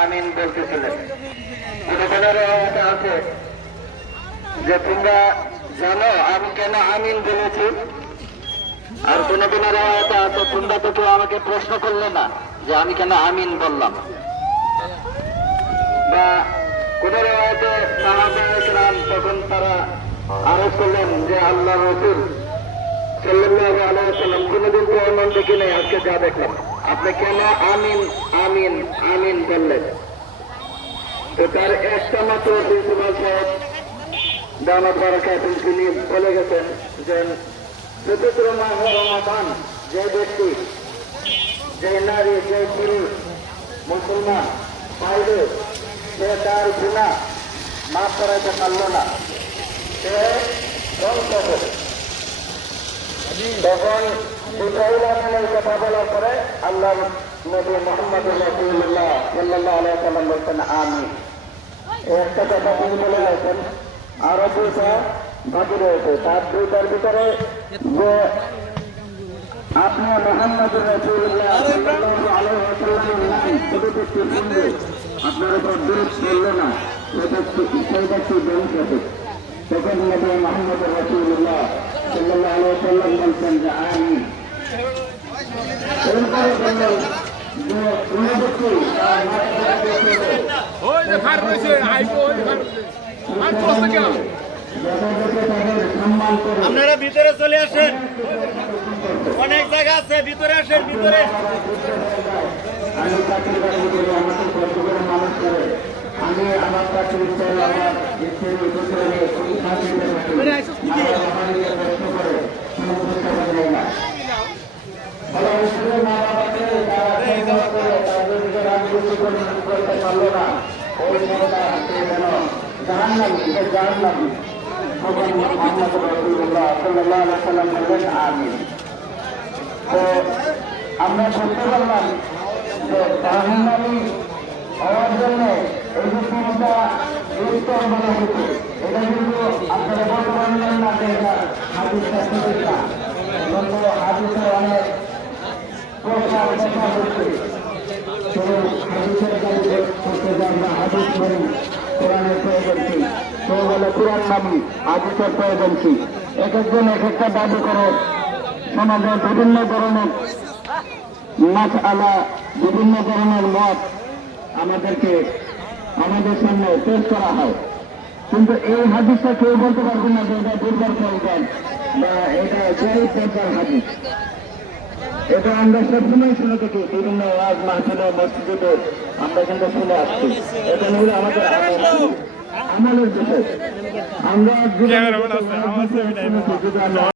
আমিন বলতেছিলেন। আছে যে তোমরা জানো আমি কেন আমিন বলেছি, আর কোন কোন রায়তে আছে তোমরা তো কেউ আমাকে প্রশ্ন করলে না যে আমি কেন আমিন বললাম। বা কোন রায়তে সাহাবায়ে কেরাম তখন তারা আরো করলেন যে আল্লাহ রাসূল সাল্লাল্লাহু আলাইহি ওয়াসাল্লাম কোনদিন তো এমন দেখি নাই, আজকে যা দেখলাম আপনি কেন আমিন আমিন আমিন বললেন। তো তার একটা মাত্র প্রিন্সিপাল সাহেব দামাত বারাকাতুহু তিনি বলে গেছেন যে পবিত্র মাহে রমাদান যে ব্যক্তি, যে নারী, যে পুরুষ মুসলমান পাইলে সে তার গুনাহ মাফ করাইতে পারল না, সে ধ্বংস হবে। তখন ইসরাঈল আমিনের কথা বলার পরে আল্লাহ নবী মুহাম্মদ রাসূলুল্লাহ সাল্লাল্লাহু আলাইহি ওয়াসাল্লাম বলছেন আমিন। একটা কথা তিনি বলে গেছেন, আরো দুইটা বাকি রয়েছে। তার দুইটার ভিতরে যে আপনি মুহাম্মদ রাসূলুল্লাহ সাল্লাল্লাহু আলাইহি ওয়াসাল্লামের নাম প্রতিটি শুনবে আপনার উপর দুরূদ পড়ল না, সেইটা কি ধ্বংস হবে। তখন নবী মুহাম্মদ রাসূলুল্লাহ সাল্লাল্লাহু আলাইহি ওয়াসাল্লাম বলছেন যে আমিন। এরপরে বললেন যে কোন ব্যক্তি তার আপনারা ভিতরে চলে আসেন, অনেক জায়গা আছে, ভিতরে আসেন। ভিতরে আমি চাকরি বাকরি করি, আমাকে কষ্ট করে মানুষ করে, আমি আমার চাকরি করে আমার স্ত্রীর কষ্ট করে করতে পারলো না, ওই জাহান্নামী জাহান্নামী। তখন মুহাম্মদ রাসূলুল্লাহ সাল্লাল্লাহু আলাইহি ওয়াসাল্লাম বললেন আমিন। তো আমরা শুনতে পারলাম যে জাহান্নামী হওয়ার জন্য এই যে তিনটা স্তর বলা হয়েছে, এটা কিন্তু আপনারা বলতে পারলেন না যে এটা হাদিসটা সঠিক না, কিন্তু হাদিসে অনেক প্রচার দেখা হচ্ছে। তো হাদিসের কাছে করতে যে আমরা হাদিস করি, কোরআনের প্রয়োজন কি, কেউ বলে কোরআন নামি হাদিসের প্রয়োজন কি। এক একজন এক একটা দাবি করে সমাজের বিভিন্ন ধরনের মাসআলা, বিভিন্ন ধরনের মত আমাদেরকে আমাদের সামনে পেশ করা হয়, কিন্তু এই হাদিসটা কেউ বলতে পারবে না যে এটা দুর্বল প্রয়োজন বা এটা জয়ী পর্যায়ের হাদিস। এটা আমরা সবসময় শুনে থাকি, বিভিন্ন ওয়াজ মাহফিলে মসজিদে আমরা কিন্তু শুনে আসছি। এটা হলো আমাদের আমলের বিষয়। আমরা